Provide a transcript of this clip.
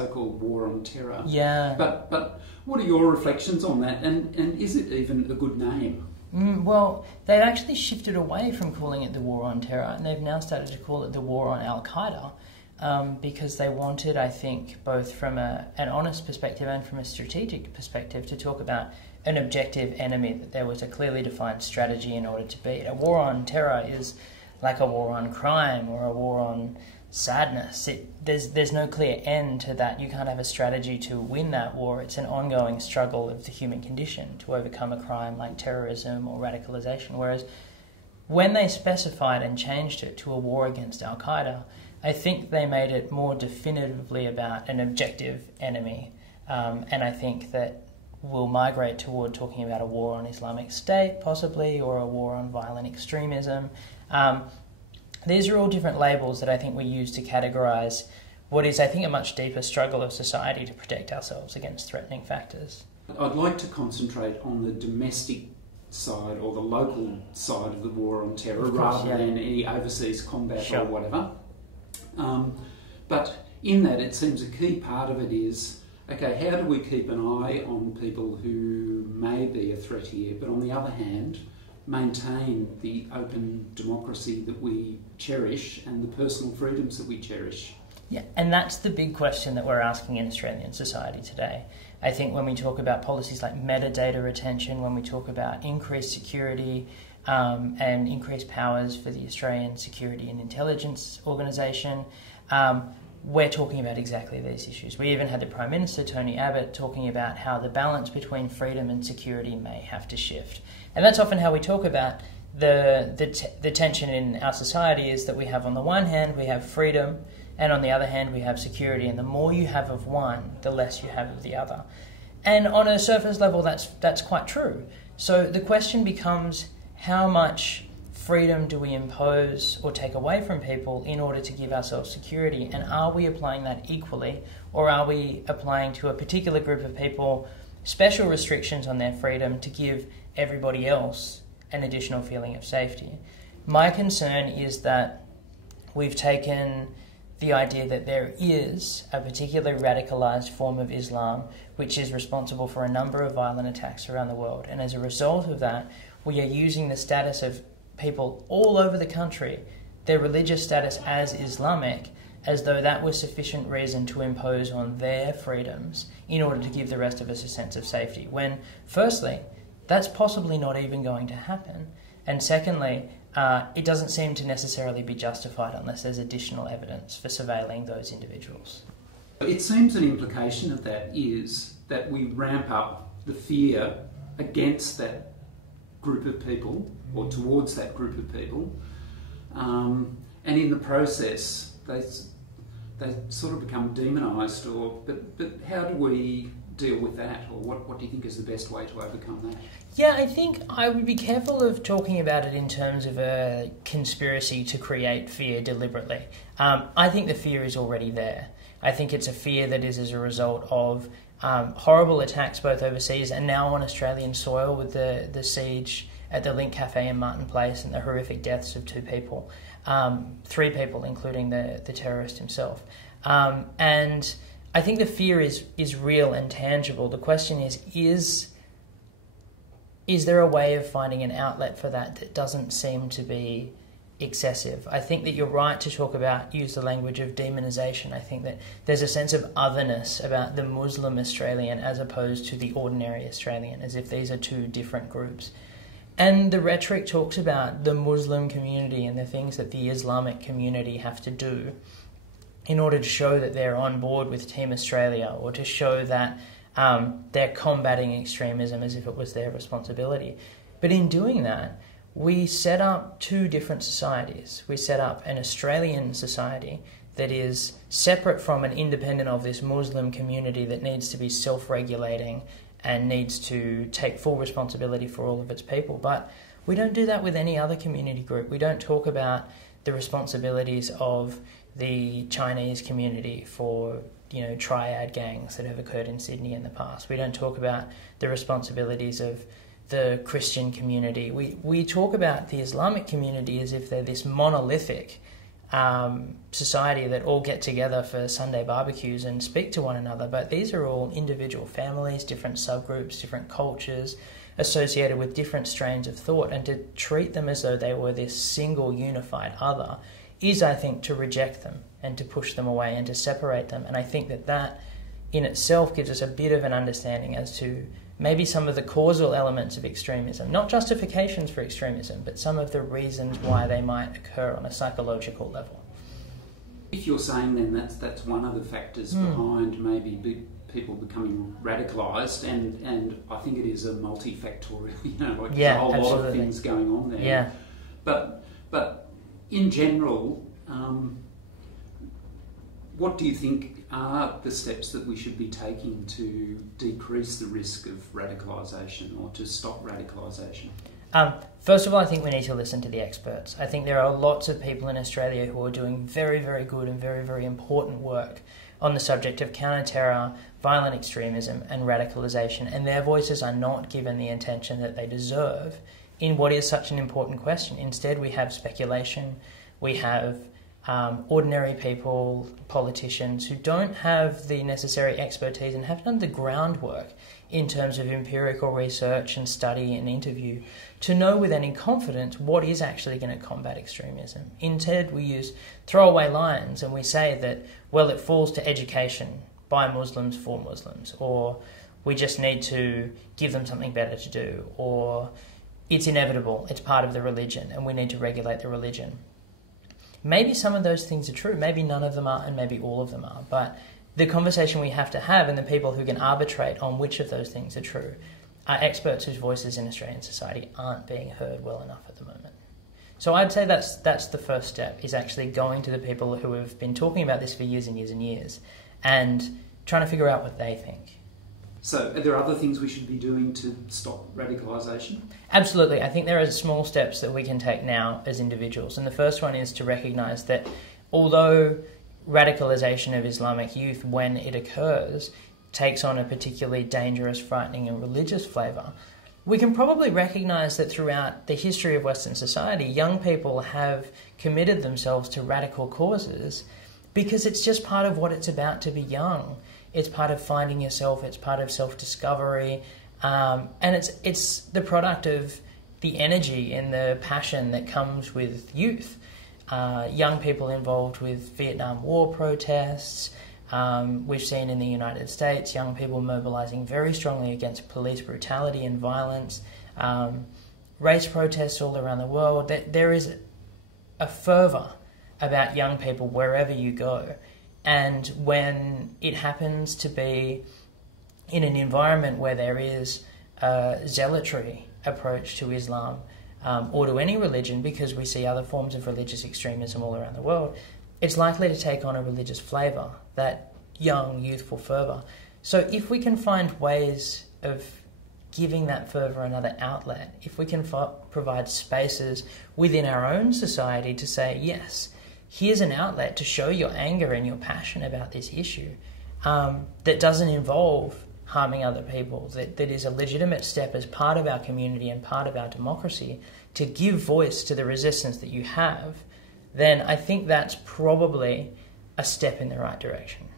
so-called war on terror. Yeah. But what are your reflections on that? And is it even a good name? Well, they've actually shifted away from calling it the war on terror, and they've now started to call it the war on Al-Qaeda, because they wanted, I think, both from an honest perspective and from a strategic perspective, to talk about an objective enemy, that there was a clearly defined strategy in order to beat. A war on terror is like a war on crime or a war on sadness. There's no clear end to that. You can't have a strategy to win that war. It's an ongoing struggle of the human condition to overcome a crime like terrorism or radicalisation. Whereas when they specified and changed it to a war against Al-Qaeda, I think they made it more definitively about an objective enemy. And I think that we'll migrate toward talking about a war on Islamic State, possibly, or a war on violent extremism. These are all different labels that I think we use to categorise what is, I think, a much deeper struggle of society to protect ourselves against threatening factors. I'd like to concentrate on the domestic side or the local side of the war on terror, rather than any overseas combat or whatever. But in that, it seems a key part of it is, okay, how do we keep an eye on people who may be a threat here, but on the other hand, maintain the open democracy that we cherish and the personal freedoms that we cherish? Yeah, and that's the big question that we're asking in Australian society today. I think when we talk about policies like metadata retention, when we talk about increased security and increased powers for the Australian Security and Intelligence Organisation, we're talking about exactly these issues. We even had the Prime Minister, Tony Abbott, talking about how the balance between freedom and security may have to shift. And that's often how we talk about the tension in our society, is that we have, on the one hand, we have freedom, and on the other hand, we have security. And the more you have of one, the less you have of the other. And on a surface level, that's quite true. So the question becomes, how much freedom do we impose or take away from people in order to give ourselves security? And are we applying that equally, or are we applying to a particular group of people special restrictions on their freedom to give everybody else an additional feeling of safety? My concern is that we've taken the idea that there is a particularly radicalised form of Islam which is responsible for a number of violent attacks around the world. And as a result of that, we are using the status of people all over the country, their religious status as Islamic, as though that was sufficient reason to impose on their freedoms in order to give the rest of us a sense of safety. When, firstly, that's possibly not even going to happen. And secondly, it doesn't seem to necessarily be justified unless there's additional evidence for surveilling those individuals. It seems an implication of that is that we ramp up the fear against that group of people, or towards that group of people, and in the process they sort of become demonised. But how do we deal with that, or what do you think is the best way to overcome that? Yeah, I think I would be careful of talking about it in terms of a conspiracy to create fear deliberately. I think the fear is already there. I think it's a fear that is as a result of horrible attacks both overseas and now on Australian soil, with the siege at the Link Cafe in Martin Place and the horrific deaths of 2 people, 3 people, including the terrorist himself. And I think the fear is real and tangible. The question is there a way of finding an outlet for that doesn't seem to be excessive? I think that you're right to use the language of demonization. I think that there's a sense of otherness about the Muslim Australian as opposed to the ordinary Australian, as if these are 2 different groups. And the rhetoric talks about the Muslim community and the things that the Islamic community have to do in order to show that they're on board with Team Australia, or to show that they're combating extremism as if it was their responsibility. But in doing that, we set up 2 different societies. We set up an Australian society that is separate from and independent of this Muslim community that needs to be self-regulating and needs to take full responsibility for all of its people. But we don't do that with any other community group. We don't talk about the responsibilities of the Chinese community for, triad gangs that have occurred in Sydney in the past. We don't talk about the responsibilities of the Christian community. We talk about the Islamic community as if they're this monolithic society that all get together for Sunday barbecues and speak to one another, but these are all individual families, different subgroups, different cultures associated with different strains of thought, and to treat them as though they were this single unified other is, I think, to reject them and to push them away and to separate them. And I think that that in itself gives us a bit of an understanding as to maybe some of the causal elements of extremism, not justifications for extremism, but some of the reasons why they might occur on a psychological level. If you're saying then that's one of the factors behind maybe people becoming radicalised, and I think it is a multifactorial, there's a whole lot of things going on there. Yeah. But in general, what do you think are the steps that we should be taking to decrease the risk of radicalisation or to stop radicalisation? First of all, I think we need to listen to the experts. I think there are lots of people in Australia who are doing very, very good and very, very important work on the subject of counter-terror, violent extremism and radicalisation, and their voices are not given the attention that they deserve in what is such an important question. Instead, we have speculation, we have ordinary people, politicians who don't have the necessary expertise and have done the groundwork in terms of empirical research and study and interview to know with any confidence what is actually going to combat extremism. Instead, we use throwaway lines and we say that, well, it falls to education by Muslims for Muslims, or we just need to give them something better to do, or it's inevitable, it's part of the religion and we need to regulate the religion. Maybe some of those things are true, maybe none of them are, and maybe all of them are, but the conversation we have to have and the people who can arbitrate on which of those things are true are experts whose voices in Australian society aren't being heard well enough at the moment. So I'd say that's the first step, is actually going to the people who have been talking about this for years and years and years and trying to figure out what they think. So are there other things we should be doing to stop radicalisation? Absolutely. I think there are small steps that we can take now as individuals. And the first one is to recognise that although radicalisation of Islamic youth, when it occurs, takes on a particularly dangerous, frightening and religious flavour, we can probably recognise that throughout the history of Western society, young people have committed themselves to radical causes because it's just part of what it's about to be young. It's part of finding yourself, it's part of self-discovery, and it's the product of the energy and the passion that comes with youth. Young people involved with Vietnam War protests. We've seen in the United States young people mobilising very strongly against police brutality and violence. Race protests all around the world. There is a fervour about young people wherever you go. And when it happens to be in an environment where there is a zealotry approach to Islam or to any religion, because we see other forms of religious extremism all around the world, it's likely to take on a religious flavour, that young, youthful fervour. So if we can find ways of giving that fervour another outlet, if we can provide spaces within our own society to say, yes, here's an outlet to show your anger and your passion about this issue that doesn't involve harming other people, that is a legitimate step as part of our community and part of our democracy to give voice to the resistance that you have, then I think that's probably a step in the right direction.